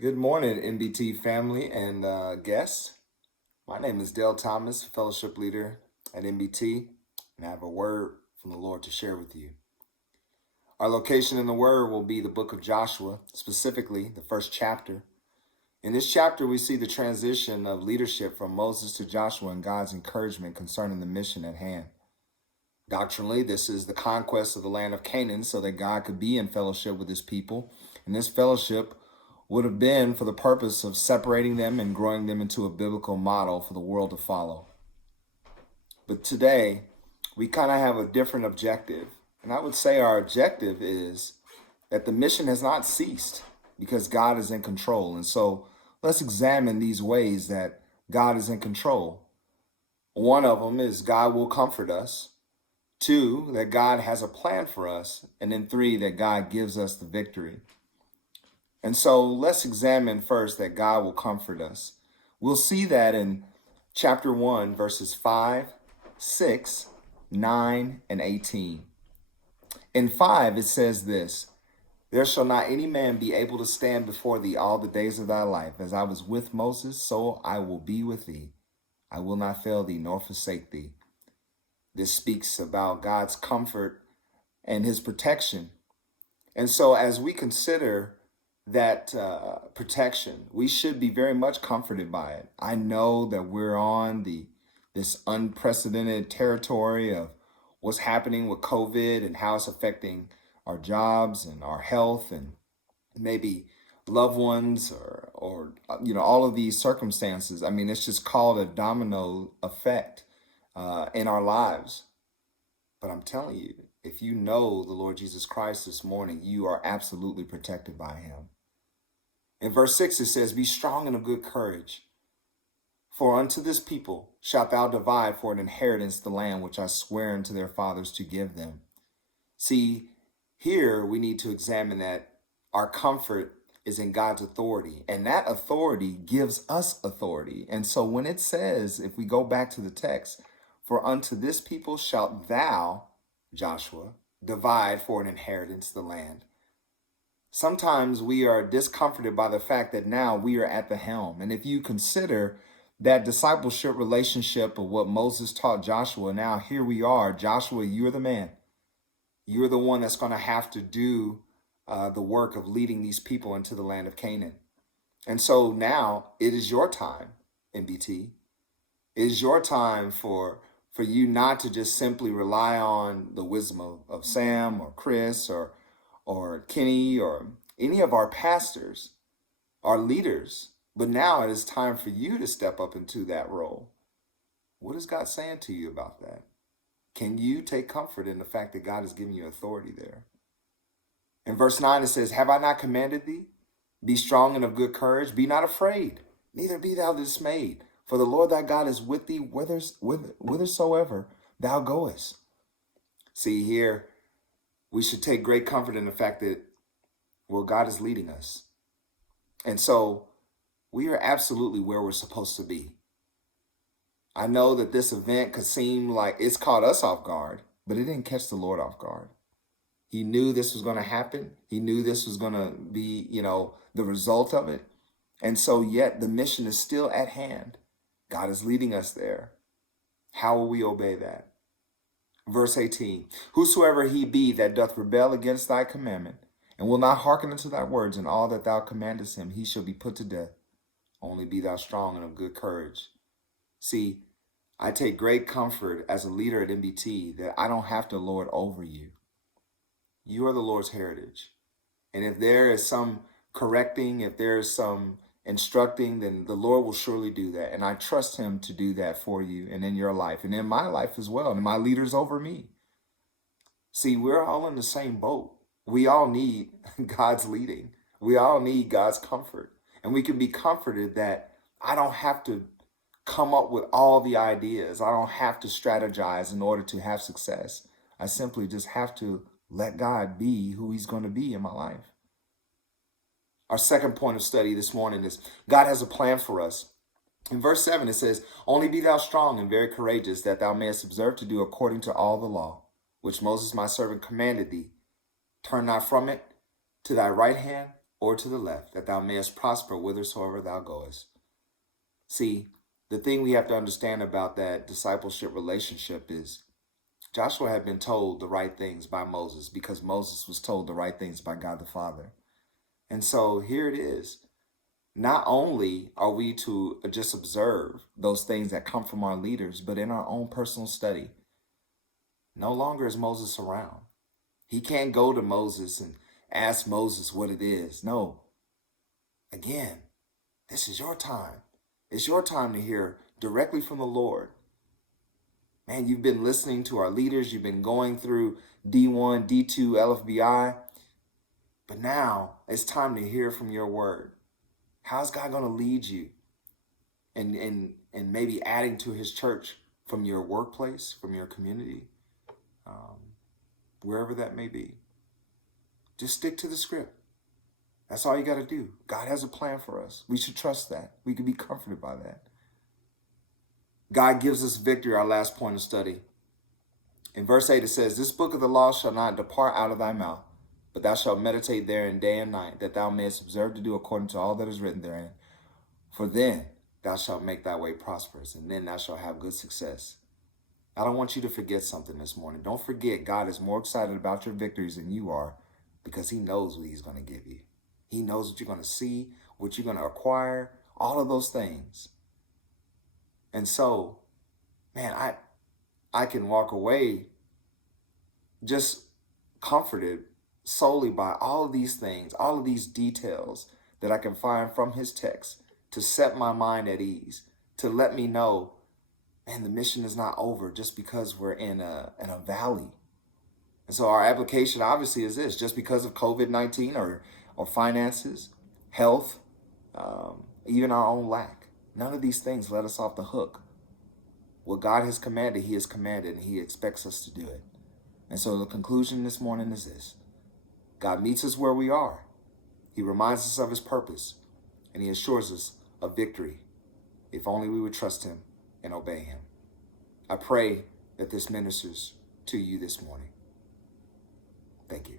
Good morning, NBT family and guests. My name is Dale Thomas, fellowship leader at NBT, and I have a word from the Lord to share with you. Our location in the word will be the book of Joshua, specifically the first chapter. In this chapter, we see the transition of leadership from Moses to Joshua and God's encouragement concerning the mission at hand. Doctrinally, this is the conquest of the land of Canaan so that God could be in fellowship with his people, and this fellowship would have been for the purpose of separating them and growing them into a biblical model for the world to follow. But today, we kind of have a different objective. And I would say our objective is that the mission has not ceased because God is in control. And so let's examine these ways that God is in control. One of them is God will comfort us. Two, that God has a plan for us. And then three, that God gives us the victory. And so let's examine first that God will comfort us. We'll see that in chapter 1, verses 5, 6, 9, and 18. In 5, it says this: "There shall not any man be able to stand before thee all the days of thy life. As I was with Moses, so I will be with thee. I will not fail thee nor forsake thee." This speaks about God's comfort and his protection. And so as we consider that protection, we should be very much comforted by it. I know that we're on this unprecedented territory of what's happening with COVID and how it's affecting our jobs and our health and maybe loved ones or all of these circumstances. I mean, it's just called a domino effect in our lives. But I'm telling you, if you know the Lord Jesus Christ this morning, you are absolutely protected by him. In verse 6, it says, "Be strong and of good courage, for unto this people shalt thou divide for an inheritance the land which I swear unto their fathers to give them." See, here we need to examine that our comfort is in God's authority, and that authority gives us authority. And so when it says, if we go back to the text, "For unto this people shalt thou, Joshua, divide for an inheritance the land," sometimes we are discomforted by the fact that now we are at the helm. And if you consider that discipleship relationship of what Moses taught Joshua, now here we are. Joshua, you're the man. You're the one that's going to have to do the work of leading these people into the land of Canaan. And so now it is your time, NBT. It is your time for you not to just simply rely on the wisdom of Sam or Chris or Kenny or any of our pastors, our leaders. But now it is time for you to step up into that role. What is God saying to you about that? Can you take comfort in the fact that God has given you authority there? In verse 9, it says, "Have I not commanded thee? Be strong and of good courage. Be not afraid, neither be thou dismayed. For the Lord thy God is with thee whithersoever thou goest." See, here we should take great comfort in the fact that, well, God is leading us. And so we are absolutely where we're supposed to be. I know that this event could seem like it's caught us off guard, but it didn't catch the Lord off guard. He knew this was going to happen. He knew this was going to be, the result of it. And so yet the mission is still at hand. God is leading us there. How will we obey that? Verse 18, "Whosoever he be that doth rebel against thy commandment, and will not hearken unto thy words in all that thou commandest him, he shall be put to death. Only be thou strong and of good courage." See, I take great comfort as a leader at NBT that I don't have to lord over you. You are the Lord's heritage. And if there is some correcting, if there is some instructing, then the Lord will surely do that. And I trust him to do that for you and in your life and in my life as well, and my leaders over me. See, we're all in the same boat. We all need God's leading. We all need God's comfort. And we can be comforted that I don't have to come up with all the ideas. I don't have to strategize in order to have success. I simply just have to let God be who he's going to be in my life. Our second point of study this morning is God has a plan for us. In verse 7, it says, "Only be thou strong and very courageous, that thou mayest observe to do according to all the law, which Moses my servant commanded thee. Turn not from it to thy right hand or to the left, that thou mayest prosper whithersoever thou goest. See, the thing we have to understand about that discipleship relationship is Joshua had been told the right things by Moses because Moses was told the right things by God the Father. And so here it is. Not only are we to just observe those things that come from our leaders, but in our own personal study. No longer is Moses around. He can't go to Moses and ask Moses what it is. No. Again, this is your time. It's your time to hear directly from the Lord. Man, you've been listening to our leaders. You've been going through D1, D2, LFBI. But now it's time to hear from your word. How's God going to lead you? And maybe adding to his church from your workplace, from your community, wherever that may be. Just stick to the script. That's all you got to do. God has a plan for us. We should trust that. We can be comforted by that. God gives us victory, our last point of study. In verse 8, it says, this book of the law shall not depart out of thy mouth, but thou shalt meditate therein day and night, that thou mayest observe to do according to all that is written therein. For then thou shalt make thy way prosperous, and then thou shalt have good success. I don't want you to forget something this morning. Don't forget, God is more excited about your victories than you are because he knows what he's going to give you. He knows what you're going to see, what you're going to acquire, all of those things. And so, man, I can walk away just comforted solely by all of these things, all of these details that I can find from his text to set my mind at ease, to let me know, man, the mission is not over just because we're in a valley. And so our application obviously is this: just because of COVID-19 or finances, health, even our own lack, none of these things let us off the hook. What God has commanded, he has commanded, and he expects us to do it. And so the conclusion this morning is this: God meets us where we are. He reminds us of his purpose, and he assures us of victory if only we would trust him and obey him. I pray that this ministers to you this morning. Thank you.